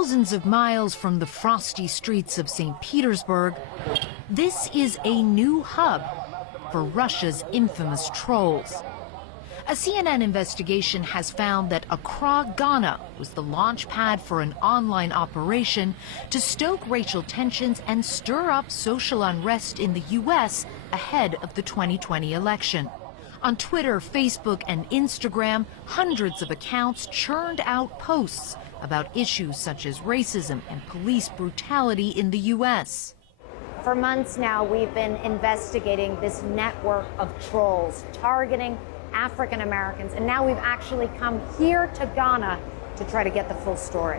Thousands of miles from the frosty streets of St. Petersburg, this is a new hub for Russia's infamous trolls. A CNN investigation has found that Accra, Ghana was the launch pad for an online operation to stoke racial tensions and stir up social unrest in the U.S. ahead of the 2020 election. On Twitter, Facebook, and Instagram, hundreds of accounts churned out posts about issues such as racism and police brutality in the U.S. For months now, we've been investigating this network of trolls targeting African Americans, and now we've actually come here to Ghana to try to get the full story.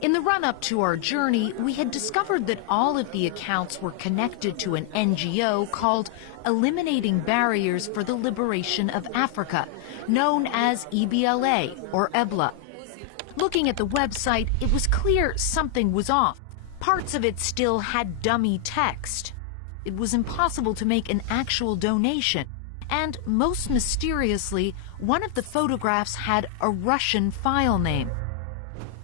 In the run-up to our journey, we had discovered that all of the accounts were connected to an NGO called Eliminating Barriers for the Liberation of Africa, known as EBLA or EBLA. Looking at the website, it was clear something was off. Parts of it still had dummy text. It was impossible to make an actual donation. And most mysteriously, one of the photographs had a Russian file name.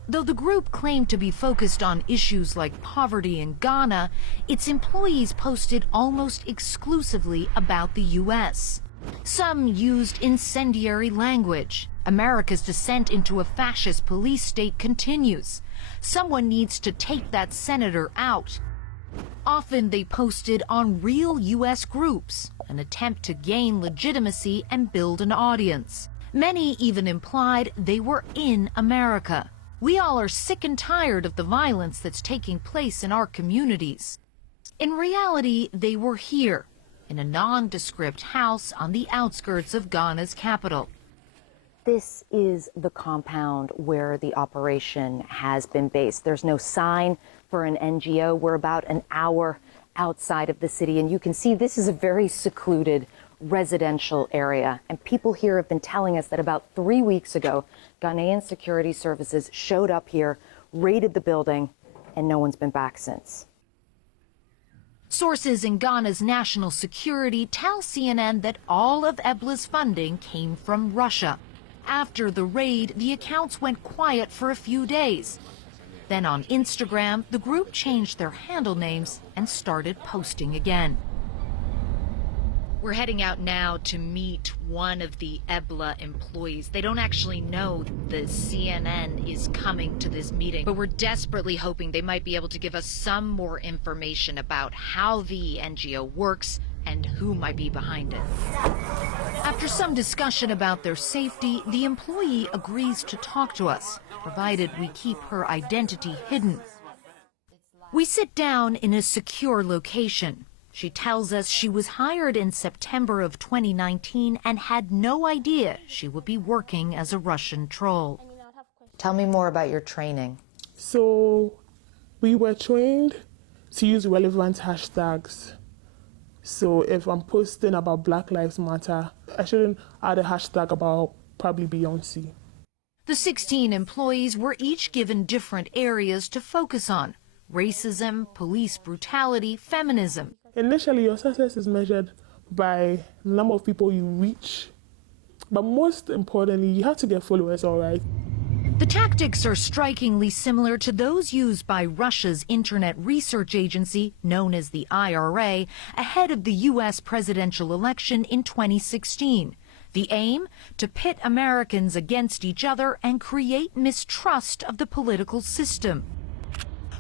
Though the group claimed to be focused on issues like poverty in Ghana, its employees posted almost exclusively about the U.S. Some used incendiary language. America's descent into a fascist police state continues. Someone needs to take that senator out. Often they posted on real U.S. groups, an attempt to gain legitimacy and build an audience. Many even implied they were in America. We all are sick and tired of the violence that's taking place in our communities. In reality, they were here, in a nondescript house on the outskirts of Ghana's capital. This is the compound where the operation has been based. There's no sign for an NGO. We're about an hour outside of the city, and you can see this is a very secluded residential area. And people here have been telling us that about 3 weeks ago, Ghanaian security services showed up here, raided the building, and no one's been back since. Sources in Ghana's national security tell CNN that all of EBLA's funding came from Russia. After the raid, the accounts went quiet for a few days. Then on Instagram, the group changed their handle names and started posting again. We're heading out now to meet one of the EBLA employees. They don't actually know the CNN is coming to this meeting, but we're desperately hoping they might be able to give us some more information about how the NGO works and who might be behind it. After some discussion about their safety, the employee agrees to talk to us, provided we keep her identity hidden. We sit down in a secure location. She tells us she was hired in September of 2019 and had no idea she would be working as a Russian troll. Tell me more about your training. So we were trained to use relevant hashtags. So if I'm posting about Black Lives Matter, I shouldn't add a hashtag about probably Beyonce. The 16 employees were each given different areas to focus on: racism, police brutality, feminism. Initially, your success is measured by the number of people you reach. But most importantly, you have to get followers, all right? The tactics are strikingly similar to those used by Russia's Internet Research Agency, known as the IRA, ahead of the U.S. presidential election in 2016. The aim? To pit Americans against each other and create mistrust of the political system.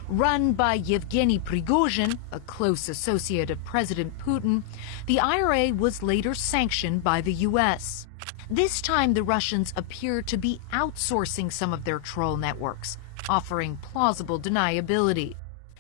Run by Yevgeny Prigozhin, a close associate of President Putin, the IRA was later sanctioned by the U.S. This time, the Russians appear to be outsourcing some of their troll networks, offering plausible deniability.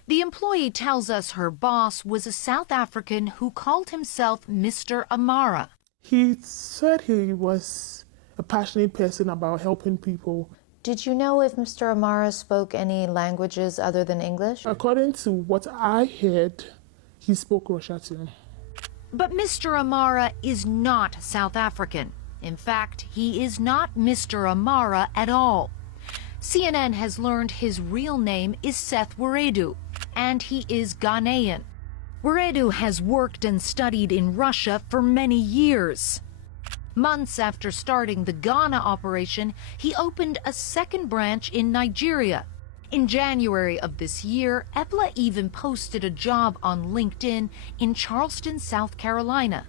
The employee tells us her boss was a South African who called himself Mr. Amara. He said he was a passionate person about helping people. Did you know if Mr. Amara spoke any languages other than English? According to what I heard, he spoke Russian. But Mr. Amara is not South African. In fact, he is not Mr. Amara at all. CNN has learned his real name is Seth Weredu, and he is Ghanaian. Weredu has worked and studied in Russia for many years. Months after starting the Ghana operation, he opened a second branch in Nigeria. In January of this year, Ebla even posted a job on LinkedIn in Charleston, South Carolina.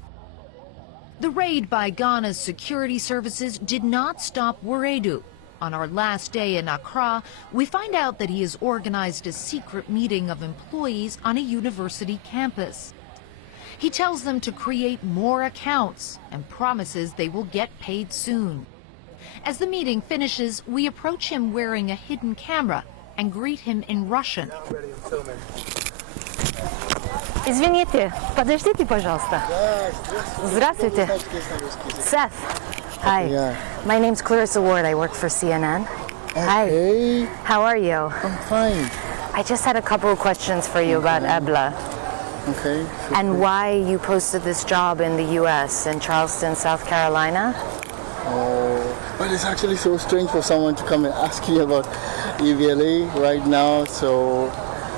The raid by Ghana's security services did not stop Wuredu. On our last day in Accra, we find out that he has organized a secret meeting of employees on a university campus. He tells them to create more accounts and promises they will get paid soon. As the meeting finishes, we approach him wearing a hidden camera and greet him in Russian. Извините, подождите, пожалуйста. Здравствуйте. Seth. Hi. Yeah. My name's Clarissa Ward. I work for CNN. Hi. Hey, How are you? I'm fine. I just had a couple of questions for you about Ebla Okay. and why you posted this job in the U.S. in Charleston, South Carolina. Oh, but it's actually so strange for someone to come and ask you about EVLA right now. So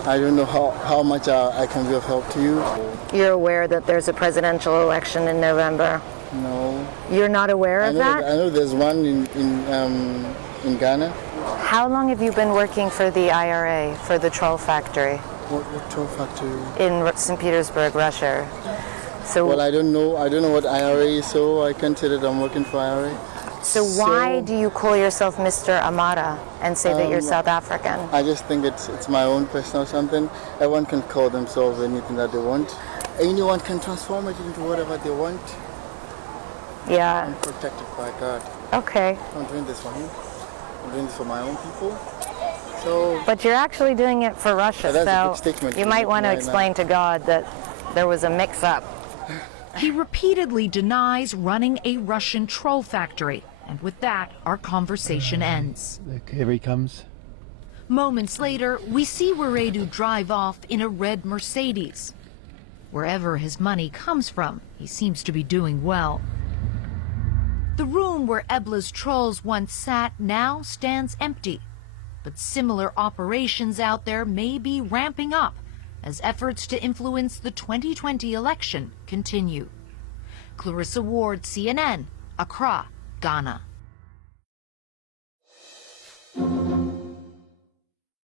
I don't know how much I can be of help to you. You're aware that there's a presidential election in November. No. You're not aware I of know that? I know there's one in Ghana. How long have you been working for the IRA, for the troll factory What toll factory? in St. Petersburg, Russia? So, Well, I don't know what IRA is, so I can't say that I'm working for IRA. so why do you call yourself Mr. Amara and say that you're South African? I just think it's my own personal something. Everyone can call themselves anything that they want. Anyone can transform it into whatever they want. Yeah, I'm protected by God. okay. I'm doing this for him. I'm doing this for my own people. So But you're actually doing it for Russia, Yeah, that's a so big statement you to might make want to right explain now. to God that there was a mix-up. He repeatedly denies running a Russian troll factory. And with that, our conversation ends. Here he comes. Moments later, we see Wuredu drive off in a red Mercedes. Wherever his money comes from, he seems to be doing well. The room where Ebla's trolls once sat now stands empty. But similar operations out there may be ramping up as efforts to influence the 2020 election continue. Clarissa Ward, CNN, Accra, Ghana.